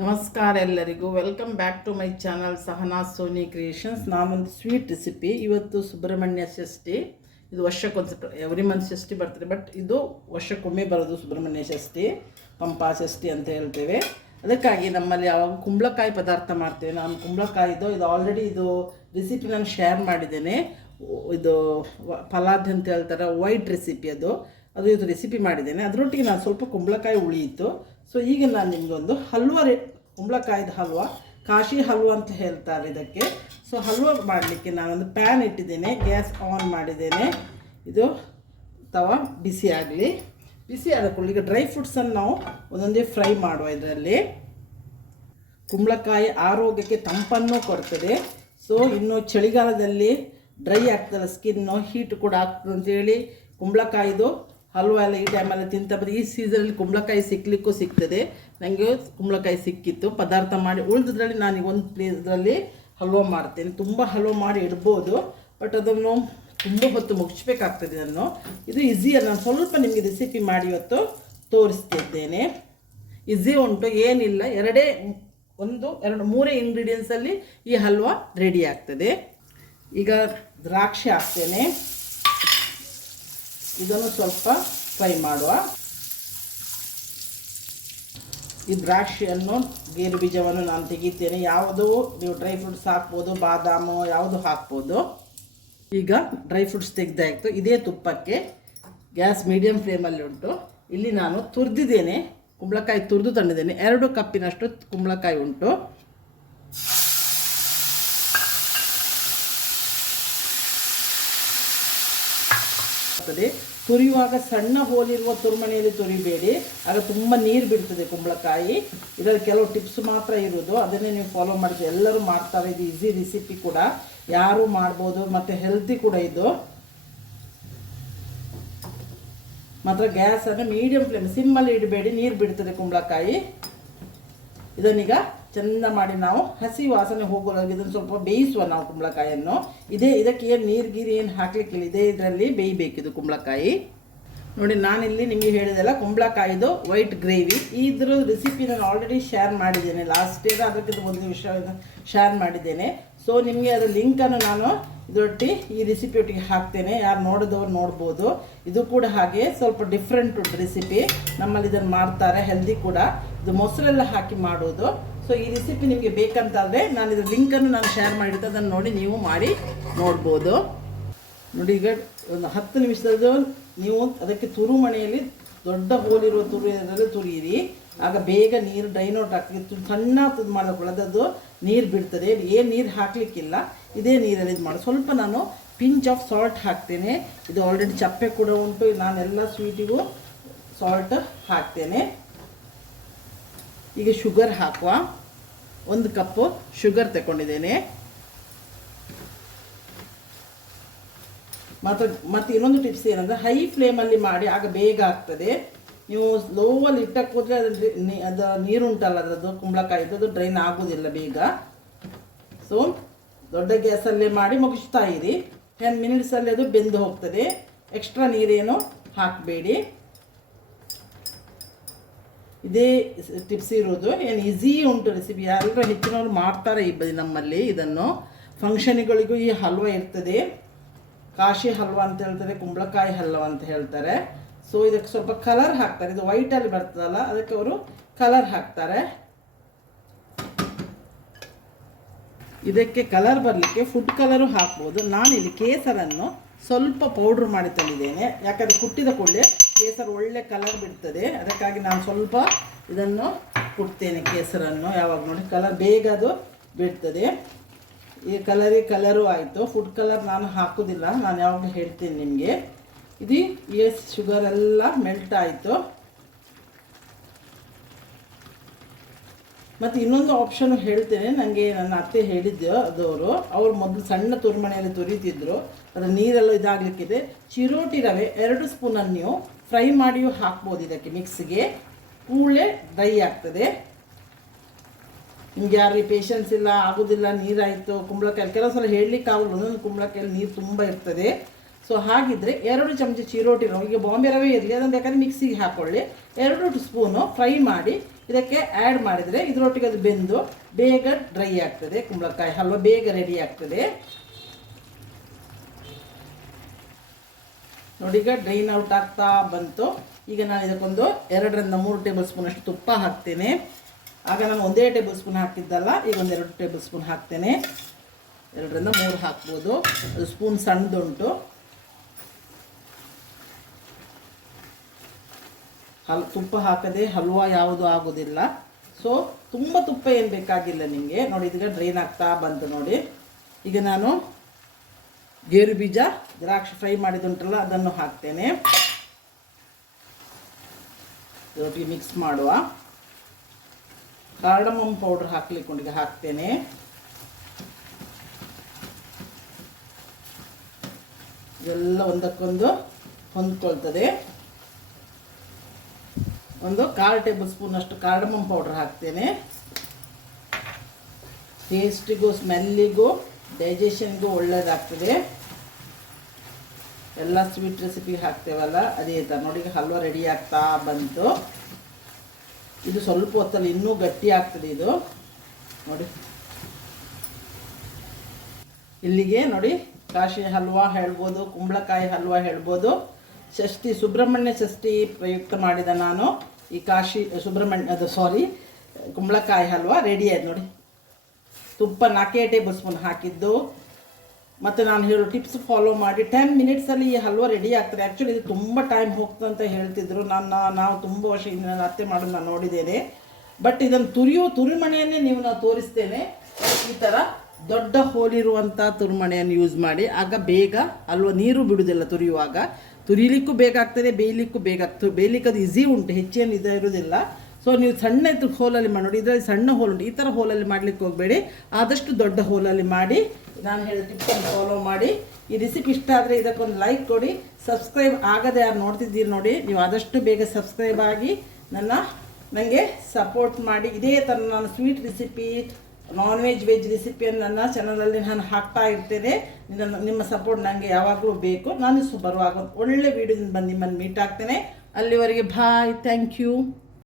ನಮಸ್ಕಾರ ಎಲ್ಲರಿಗೂ. Welcome back to my channel Sahana Soni creations. ನಾನೊಂದು ಸ್ವೀಟ್ ರೆಸಿಪಿ. ಇವತ್ತು ಸುಬ್ರಹ್ಮಣ್ಯ ಷಷ್ಠಿ. ಇದು ವರ್ಷಕ್ಕೊಂದು ಎವ್ರಿ ಮಂತ್ ಷಷ್ಠಿ ಬರ್ತದೆ, ಬಟ್ ಇದು ವರ್ಷಕ್ಕೊಮ್ಮೆ ಬರೋದು ಸುಬ್ರಹ್ಮಣ್ಯ ಷಷ್ಠಿ, ಪಂಪಾ ಷಷ್ಠಿ ಅಂತ ಹೇಳ್ತೇವೆ. ಅದಕ್ಕಾಗಿ ನಮ್ಮಲ್ಲಿ ಯಾವಾಗ ಕುಂಬಳಕಾಯಿ ಪದಾರ್ಥ ಮಾಡ್ತೇವೆ. ನಾನು ಕುಂಬಳಕಾಯಿದು ಇದು ಆಲ್ರೆಡಿ ಇದು ರೆಸಿಪಿ ನಾನು ಶೇರ್ ಮಾಡಿದ್ದೇನೆ. ಇದು ಫಲಾದ್ ಅಂತ ಹೇಳ್ತಾರೆ, ವೈಟ್ ರೆಸಿಪಿ ಅದು ಇದು ರೆಸಿಪಿ ಮಾಡಿದ್ದೇನೆ. ಅದರೊಟ್ಟಿಗೆ ನಾನು ಸ್ವಲ್ಪ ಕುಂಬಳಕಾಯಿ ಉಳಿಯಿತು. ಸೊ ಈಗ ನಾನು ನಿಮಗೊಂದು ಹಲ್ವಾ ಕುಂಬಳಕಾಯಿದ ಹಲ್ವಾ, ಕಾಶಿ ಹಲ್ವಾ ಅಂತ ಹೇಳ್ತಾರೆ ಇದಕ್ಕೆ. ಸೊ ಹಲ್ವಾ ಮಾಡಲಿಕ್ಕೆ ನಾನೊಂದು ಪ್ಯಾನ್ ಇಟ್ಟಿದ್ದೇನೆ, ಗ್ಯಾಸ್ ಆನ್ ಮಾಡಿದ್ದೇನೆ. ಇದು ತವಾ ಬಿಸಿ ಆಗಲಿ. ಬಿಸಿ ಆದಕೊಳ್ಳಿ ಈಗ ಡ್ರೈ ಫ್ರೂಟ್ಸನ್ನು ನಾವು ಒಂದೊಂದೇ ಫ್ರೈ ಮಾಡುವ. ಇದರಲ್ಲಿ ಕುಂಬಳಕಾಯಿ ಆರೋಗ್ಯಕ್ಕೆ ತಂಪನ್ನು ಕೊಡ್ತದೆ. ಸೊ ಇನ್ನು ಚಳಿಗಾಲದಲ್ಲಿ ಡ್ರೈ ಆಗ್ತದೆ, ಸ್ಕಿನ್ನು ಹೀಟ್ ಕೂಡ ಆಗ್ತದೆ ಅಂತೇಳಿ ಕುಂಬಳಕಾಯಿದು ಹಲ್ವಾ ಎಲ್ಲ ಈ ಟೈಮಲ್ಲಿ ತಿಂತ ಈ ಸೀಸನಲ್ಲಿ ಕುಂಬಳಕಾಯಿ ಸಿಕ್ಕಲಿಕ್ಕೂ ಸಿಗ್ತದೆ. ನನಗೆ ಕುಂಬಳಕಾಯಿ ಸಿಕ್ಕಿತ್ತು, ಪದಾರ್ಥ ಮಾಡಿ ಉಳಿದ್ರಲ್ಲಿ ನಾನು ಒಂದು ಪ್ಲೇಸ್ದಲ್ಲಿ ಹಲ್ವಾ ಮಾಡ್ತೇನೆ. ತುಂಬ ಹಲ್ವಾ ಮಾಡಿ ಇಡ್ಬೋದು, ಬಟ್ ಅದನ್ನು ತುಂಬ ಹೊತ್ತು ಮುಗಿಸ್ಬೇಕಾಗ್ತದೆ ಇದನ್ನು. ಇದು ಈಸಿಯಾಗಿ ನಾನು ಸ್ವಲ್ಪ ನಿಮಗೆ ರೆಸಿಪಿ ಮಾಡಿ ಇವತ್ತು ತೋರಿಸ್ತಿದ್ದೇನೆ. ಈಸಿ ಉಂಟು, ಏನಿಲ್ಲ, ಮೂರೇ ಇಂಗ್ರೀಡಿಯೆಂಟ್ಸಲ್ಲಿ ಈ ಹಲ್ವಾ ರೆಡಿ ಆಗ್ತದೆ. ಈಗ ದ್ರಾಕ್ಷಿ ಹಾಕ್ತೇನೆ, ಇದನ್ನು ಸ್ವಲ್ಪ ಫ್ರೈ ಮಾಡುವ. ಈ ದ್ರಾಕ್ಷಿಯನ್ನು, ಗೇರು ಬೀಜವನ್ನು ನಾನು ತೆಗಿತೇನೆ. ಯಾವುದು ನೀವು ಡ್ರೈ ಫ್ರೂಟ್ಸ್ ಹಾಕ್ಬೋದು, ಬಾದಾಮು ಯಾವುದು ಹಾಕ್ಬೋದು. ಈಗ ಡ್ರೈ ಫ್ರೂಟ್ಸ್ ತೆಗೆದಾಯಿತು. ಇದೇ ತುಪ್ಪಕ್ಕೆ ಗ್ಯಾಸ್ ಮೀಡಿಯಮ್ ಫ್ಲೇಮಲ್ಲಿ ಉಂಟು. ಇಲ್ಲಿ ನಾನು ತುರಿದಿದ್ದೇನೆ, ಕುಂಬಳಕಾಯಿ ತುರಿದು ತಂದಿದ್ದೇನೆ. 2 ಕಪ್ಪಿನಷ್ಟು ಕುಂಬಳಕಾಯಿ ಉಂಟು. ತುರಿಯುವಾಗ ಸಣ್ಣ ಹೋಲಿರುವ ತುರುಮನೆಯಲ್ಲಿ ತುರಿಬೇಡಿ, ಆಗ ತುಂಬ ನೀರು ಬಿಡ್ತದೆ ಕುಂಬಳಕಾಯಿ. ಇದರಲ್ಲಿ ಕೆಲವು ಟಿಪ್ಸ್ ಮಾತ್ರ ಇರೋದು, ಅದನ್ನೇ ನೀವು ಫಾಲೋ ಮಾಡ್ತೀವಿ. ಎಲ್ಲರೂ ಮಾಡ್ತಾರೆ. ಇದು ಈಸಿ ರೆಸಿಪಿ ಕೂಡ, ಯಾರು ಮಾಡ್ಬೋದು, ಮತ್ತು ಹೆಲ್ತಿ ಕೂಡ ಇದು. ಮಾತ್ರ ಗ್ಯಾಸನ್ನು ಮೀಡಿಯಮ್ ಫ್ಲೇಮ್, ಸಿಮ್ಮಲ್ಲಿ ಇಡಬೇಡಿ, ನೀರು ಬಿಡ್ತದೆ ಕುಂಬಳಕಾಯಿ. ಇದನ್ನೀಗ ಚೆಂದ ಮಾಡಿ ನಾವು ಹಸಿ ವಾಸನೆ ಹೋಗೋಲಾಗಿ ಇದನ್ನು ಸ್ವಲ್ಪ ಬೇಯಿಸುವ ನಾವು ಕುಂಬಳಕಾಯಿಯನ್ನು. ಇದಕ್ಕೆ ಏನು ನೀರು ಗೀರು ಏನು ಹಾಕಲಿಕ್ಕಿಲ್ಲ, ಇದೇ ಇದರಲ್ಲಿ ಬೇಯಬೇಕಿದು ಕುಂಬಳಕಾಯಿ. ನೋಡಿ, ನಾನಿಲ್ಲಿ ನಿಮಗೆ ಹೇಳಿದೆಲ್ಲ ಕುಂಬಳಕಾಯಿದು ವೈಟ್ ಗ್ರೇವಿ. ಇದ್ರ ರೆಸಿಪಿ ನಾನು ಆಲ್ರೆಡಿ ಶೇರ್ ಮಾಡಿದ್ದೇನೆ ಲಾಸ್ಟ್ ಡೇಗೆ, ಅದಕ್ಕಿಂತ ಒಂದು ವಿಷಯ ಶೇರ್ ಮಾಡಿದ್ದೇನೆ. ಸೊ ನಿಮಗೆ ಅದರ ಲಿಂಕನ್ನು ನಾನು ಇದರೊಟ್ಟಿಗೆ ಈ ರೆಸಿಪಿ ಒಟ್ಟಿಗೆ ಹಾಕ್ತೇನೆ, ಯಾರು ನೋಡಿದವ್ರು ನೋಡ್ಬೋದು. ಇದು ಕೂಡ ಹಾಗೆ ಸ್ವಲ್ಪ ಡಿಫ್ರೆಂಟ್ ರೆಸಿಪಿ, ನಮ್ಮಲ್ಲಿ ಇದನ್ನು ಮಾಡ್ತಾರೆ, ಹೆಲ್ದಿ ಕೂಡ. ಇದು ಮೊಸರೆಲ್ಲ ಹಾಕಿ ಮಾಡೋದು. ಸೊ ಈ ರೆಸಿಪಿ ನಿಮಗೆ ಬೇಕಂತಾದರೆ ನಾನು ಇದರ ಲಿಂಕನ್ನು ನಾನು ಶೇರ್ ಮಾಡಿರ್ತೆ, ಅದನ್ನು ನೋಡಿ ನೀವು ಮಾಡಿ ನೋಡ್ಬೋದು. ನೋಡಿ, ಈಗ ಒಂದು 10 ನಿಮಿಷದ್ದು ನೀವು ಅದಕ್ಕೆ ತುರುಮಣೆಯಲ್ಲಿ ದೊಡ್ಡ ಹೋಲಿರುವ ತುರಿಯಲ್ಲಿ ತುರಿಯಿರಿ, ಆಗ ಬೇಗ ನೀರು ಡ್ರೈನ್ ಔಟ್ ಆಗ್ತದೆ. ಸಣ್ಣ ತುದು ಮಾಡೋದು ನೀರು ಬಿಡ್ತದೆ, ಏನು ನೀರು ಹಾಕಲಿಕ್ಕಿಲ್ಲ, ಇದೇ ನೀರಲ್ಲಿ ಇದು ಮಾಡಿ. ಸ್ವಲ್ಪ ನಾನು ಪಿಂಚ್ ಆಫ್ ಸಾಲ್ಟ್ ಹಾಕ್ತೇನೆ. ಇದು ಆಲ್ರೆಡಿ ಚಪ್ಪೆ ಕೂಡ ಉಂಟು, ನಾನೆಲ್ಲ ಸ್ವೀಟಿಗೂ ಸಾಲ್ಟ್ ಹಾಕ್ತೇನೆ. ಈಗ ಶುಗರ್ ಹಾಕುವ. 1 ಕಪ್ಪು ಶುಗರ್ ತಗೊಂಡಿದ್ದೇನೆ. ಮತ್ತು ಇನ್ನೊಂದು ಟಿಪ್ಸ್ ಏನಂದರೆ, ಹೈ ಫ್ಲೇಮಲ್ಲಿ ಮಾಡಿ, ಆಗ ಬೇಗ ಆಗ್ತದೆ. ನೀವು ಲೋವಲ್ಲಿ ಇಟ್ಟಕ್ಕೆ ಹೋದರೆ ಅದು ನೀರುಂಟಲ್ಲ ಅದರದ್ದು ಕುಂಬಳಕಾಯಿದು, ಅದು ಡ್ರೈನ್ ಆಗೋದಿಲ್ಲ ಬೇಗ. ಸೊ ದೊಡ್ಡ ಗ್ಯಾಸಲ್ಲೇ ಮಾಡಿ ಮುಗಿಸ್ತಾ ಇರಿ. 10 ಮಿನಿಟ್ಸಲ್ಲಿ ಅದು ಬೆಂದು ಹೋಗ್ತದೆ. ಎಕ್ಸ್ಟ್ರಾ ನೀರೇನು ಹಾಕಬೇಡಿ. ಇದೇ ಟಿಪ್ಸ್ ಇರೋದು, ಏನು ಈಸಿ ಉಂಟು ರೆಸಿಪಿ. ಎಲ್ಲರೂ ಹೆಚ್ಚಿನವರು ಮಾಡ್ತಾರೆ ನಮ್ಮಲ್ಲಿ ಇದನ್ನು. ಫಂಕ್ಷನ್ಗಳಿಗೂ ಈ ಹಲ್ವಾ ಇರ್ತದೆ. ಕಾಶಿ ಹಲ್ವಾ ಅಂತ ಹೇಳ್ತಾರೆ, ಕುಂಬಳಕಾಯಿ ಹಲ್ವಾ ಅಂತ ಹೇಳ್ತಾರೆ. ಸೊ ಇದಕ್ಕೆ ಸ್ವಲ್ಪ ಕಲರ್ ಹಾಕ್ತಾರೆ. ಇದು ವೈಟಲ್ಲಿ ಬರ್ತದಲ್ಲ, ಅದಕ್ಕೆ ಅವರು ಕಲರ್ ಹಾಕ್ತಾರೆ. ಇದಕ್ಕೆ ಕಲರ್ ಬರಲಿಕ್ಕೆ ಫುಡ್ ಕಲರು ಹಾಕ್ಬೋದು. ನಾನಿಲ್ಲಿ ಕೇಸರನ್ನು ಸ್ವಲ್ಪ ಪೌಡ್ರ್ ಮಾಡಿ ತಂದಿದ್ದೇನೆ, ಯಾಕಂದರೆ ಕುಟ್ಟಿದ ಕೂಡಲೇ ಕೇಸರ ಒಳ್ಳೆ ಕಲರ್ ಬಿಡ್ತದೆ. ಅದಕ್ಕಾಗಿ ನಾನು ಸ್ವಲ್ಪ ಇದನ್ನು ಕುಟ್ತೇನೆ, ಕೇಸರನ್ನು. ಯಾವಾಗ ನೋಡಿ ಕಲರ್ ಬೇಗ ಅದು ಬಿಡ್ತದೆ. ಈ ಕಲರು ಆಯಿತು. ಫುಡ್ ಕಲರ್ ನಾನು ಹಾಕೋದಿಲ್ಲ, ನಾನು ಯಾವಾಗಲೂ ಹೇಳ್ತೀನಿ ನಿಮಗೆ. ಇದು ಶುಗರ್ ಎಲ್ಲ ಮೆಲ್ಟ್ ಆಯಿತು. ಮತ್ತು ಇನ್ನೊಂದು ಆಪ್ಷನ್ ಹೇಳ್ತೇನೆ, ನನಗೆ ನನ್ನ ಅತ್ತೆ ಹೇಳಿದ್ದು ಅದವರು. ಅವ್ರು ಮೊದಲು ಸಣ್ಣ ತುರುಮಣೆಯಲ್ಲಿ ತುರಿತಿದ್ರು, ಅದರ ನೀರೆಲ್ಲ ಇದಾಗಲಿಕ್ಕಿದೆ. ಚಿರೋಟಿ ರವೆ 2 ಸ್ಪೂನನ್ನು ನೀವು ಫ್ರೈ ಮಾಡಿಯೂ ಹಾಕ್ಬೋದು ಇದಕ್ಕೆ. ಮಿಕ್ಸ್ಗೆ ಕೂಡಲೇ ಡ್ರೈ ಆಗ್ತದೆ. ನಿಮ್ಗೆ ಯಾರಿಗೆ ಪೇಷನ್ಸ್ ಇಲ್ಲ, ಆಗೋದಿಲ್ಲ, ನೀರಾಯಿತು ಕುಂಬಳಕಾಯಿ, ಕೆಲವು ಸಲ ಹೇಳಲಿಕ್ಕೆ ಆಗೋಲ್ಲ, ಒಂದೊಂದು ಕುಂಬಳಕಾಯಲ್ಲಿ ನೀರು ತುಂಬ ಇರ್ತದೆ. ಸೊ ಹಾಗಿದ್ರೆ 2 ಚಮಚ ಚಿರೋಟಿ ರವೆ, ಈಗ ಬಾಂಬೆ ರವೆ ಇರಲಿ, ಅದನ್ನು ಬೇಕಾದ್ರೆ ಮಿಕ್ಸಿಗೆ ಹಾಕ್ಕೊಳ್ಳಿ. 2 ಸ್ಪೂನು ಫ್ರೈ ಮಾಡಿ ಇದಕ್ಕೆ ಆ್ಯಡ್ ಮಾಡಿದರೆ ಇದರೊಟ್ಟಿಗೆ ಅದು ಬೆಂದು ಬೇಗ ಡ್ರೈ ಆಗ್ತದೆ. ಕುಂಬಳಕಾಯಿ ಹಲ್ವ ಬೇಗ ರೆಡಿ ಆಗ್ತದೆ. ನೋಡಿ ಈಗ ಡ್ರೈನ್ ಔಟ್ ಆಗ್ತಾ ಬಂತು. ಈಗ ನಾನು ಇದಕ್ಕೊಂದು 2-3 ಟೇಬಲ್ ಸ್ಪೂನ್ ಅಷ್ಟು ತುಪ್ಪ ಹಾಕ್ತೇನೆ. ಆಗ ನಾನು 1 ಟೇಬಲ್ ಸ್ಪೂನ್ ಹಾಕಿದ್ದಲ್ಲ, ಈಗ 2 ಟೇಬಲ್ ಸ್ಪೂನ್ ಹಾಕ್ತೇನೆ. 2-3 ಹಾಕ್ಬೋದು. ಅದು ಸ್ಪೂನ್ ಸಣ್ಣದುಂಟು. ತುಪ್ಪ ಹಾಕದೆ ಹಲ್ವಾ ಯಾವುದು ಆಗೋದಿಲ್ಲ. ಸೊ ತುಂಬ ತುಪ್ಪ ಏನು ಬೇಕಾಗಿಲ್ಲ ನಿಮಗೆ. ನೋಡಿ ಇದೀಗ ಡ್ರೈನ್ ಆಗ್ತಾ ಬಂತು ನೋಡಿ. ಈಗ ನಾನು ಗೇರು ಬೀಜ ದ್ರಾಕ್ಷಿ ಫ್ರೈ ಮಾಡಿದುಂಟಲ್ಲ ಅದನ್ನು ಹಾಕ್ತೇನೆ. ಇದೊಟ್ಟಿಗೆ ಮಿಕ್ಸ್ ಮಾಡುವ. ಕಾರ್ಡಮಮ್ ಪೌಡರ್ ಹಾಕ್ಲಿಕ್ಕೆ ಹಾಕ್ತೇನೆ. ಇದೆಲ್ಲ ಒಂದಕ್ಕೊಂದು ಹೊಂದ್ಕೊಳ್ತದೆ. 1/4 ಟೇಬಲ್ ಸ್ಪೂನ್ ಅಷ್ಟು ಕಾರ್ಡಮಮ್ ಪೌಡರ್ ಹಾಕ್ತೇನೆ. ಟೇಸ್ಟಿಗೂ ಸ್ಮೆಲ್ಲಿಗೂ ಡೈಜೆಷನ್ಗೂ ಒಳ್ಳೆಯದಾಗ್ತದೆ. ಎಲ್ಲ ಸ್ವೀಟ್ ರೆಸಿಪಿಗೆ ಹಾಕ್ತೇವಲ್ಲ ಅದೇ ಥರ. ನೋಡಿ ಹಲ್ವ ರೆಡಿ ಆಗ್ತಾ ಬಂತು. ಇದು ಸ್ವಲ್ಪ ಹೊತ್ತಲ್ಲಿ ಇನ್ನೂ ಗಟ್ಟಿ ಆಗ್ತದೆ ಇದು ನೋಡಿ. ಇಲ್ಲಿಗೆ ನೋಡಿ ಕಾಶಿ ಹಲ್ವಾ ಹೇಳ್ಬೋದು, ಕುಂಬಳಕಾಯಿ ಹಲ್ವಾ ಹೇಳ್ಬೋದು. ಷಷ್ಠಿ ಸುಬ್ರಹ್ಮಣ್ಯ ಷಷ್ಠಿ ಪ್ರಯುಕ್ತ ಮಾಡಿದ ನಾನು ಈ ಕುಂಬಳಕಾಯಿ ಹಲ್ವಾ ರೆಡಿ ಆಯ್ತು ನೋಡಿ. ತುಪ್ಪ 4 ಟೇಬಲ್ ಸ್ಪೂನ್ ಹಾಕಿದ್ದು ಮತ್ತು ನಾನು ಹೇಳೋ ಟಿಪ್ಸ್ ಫಾಲೋ ಮಾಡಿ 10 ಮಿನಿಟ್ಸಲ್ಲಿ ಈ ಹಲ್ವ ರೆಡಿ ಆಗ್ತದೆ. ಆ್ಯಕ್ಚುಲಿ ಇದು ತುಂಬ ಟೈಮ್ ಹೋಗ್ತದೆ ಅಂತ ಹೇಳ್ತಿದ್ರು. ನಾವು ತುಂಬ ವರ್ಷದಿಂದ ನನ್ನ ಅತ್ತೆ ಮಾಡೋದು ನಾನು ನೋಡಿದ್ದೇನೆ. ಬಟ್ ಇದನ್ನು ತುರಿಮಣೆಯನ್ನೇ ನಾವು ತೋರಿಸ್ತೇನೆ. ಈ ಥರ ದೊಡ್ಡ ಹೋಲಿರುವಂಥ ತುರಿಮಣೆಯನ್ನು ಯೂಸ್ ಮಾಡಿ. ಆಗ ಬೇಗ ಹಲ್ವ ನೀರು ಬಿಡುವುದಿಲ್ಲ ತುರಿಯುವಾಗ. ತುರಿಲಿಕ್ಕೂ ಬೇಗ ಆಗ್ತದೆ, ಬೇಯಲಿಕ್ಕೂ ಬೇಗ ಆಗ್ತದೆ. ಬೇಯಲಿಕ್ಕೆ ಅದು ಈಸಿ ಉಂಟು, ಹೆಚ್ಚೇನು ಇರೋದಿಲ್ಲ. ಸೊ ನೀವು ಸಣ್ಣ ಹೋಲಲ್ಲಿ ಮಾಡಿ ನೋಡಿ. ಇದರಲ್ಲಿ ಸಣ್ಣ ಹೋಲ್ ಉಂಟು. ಈ ಥರ ಹೋಲಲ್ಲಿ ಮಾಡಲಿಕ್ಕೆ ಹೋಗಬೇಡಿ, ಆದಷ್ಟು ದೊಡ್ಡ ಹೋಲಲ್ಲಿ ಮಾಡಿ. ನಾನು ಹೇಳಿದ ಟಿಪ್ಸನ್ನು ಫಾಲೋ ಮಾಡಿ. ಈ ರೆಸಿಪಿ ಇಷ್ಟ ಆದರೆ ಇದಕ್ಕೊಂದು ಲೈಕ್ ಕೊಡಿ. ಸಬ್ಸ್ಕ್ರೈಬ್ ಆಗದೆ ಯಾರು ನೋಡ್ತಿದ್ದೀರಿ ನೋಡಿ, ನೀವು ಆದಷ್ಟು ಬೇಗ ಸಬ್ಸ್ಕ್ರೈಬ್ ಆಗಿ ನನಗೆ ಸಪೋರ್ಟ್ ಮಾಡಿ. ಇದೇ ಥರ ನಾನು ಸ್ವೀಟ್ ರೆಸಿಪಿ, ನಾನ್ ವೆಜ್ ರೆಸಿಪಿಯನ್ನು ನನ್ನ ಚಾನಲಲ್ಲಿ ನಾನು ಹಾಕ್ತಾ ಇರ್ತೇನೆ. ನಿಮ್ಮ ಸಪೋರ್ಟ್ ನನಗೆ ಯಾವಾಗಲೂ ಬೇಕು. ನಾನು ಬರುವಾಗ ಒಳ್ಳೆ ವೀಡಿಯೋದಿಂದ ಬಂದು ನಿಮ್ಮನ್ನು ಮೀಟ್ ಆಗ್ತೇನೆ. ಅಲ್ಲಿವರೆಗೆ ಬಾಯ್, ಥ್ಯಾಂಕ್ ಯು.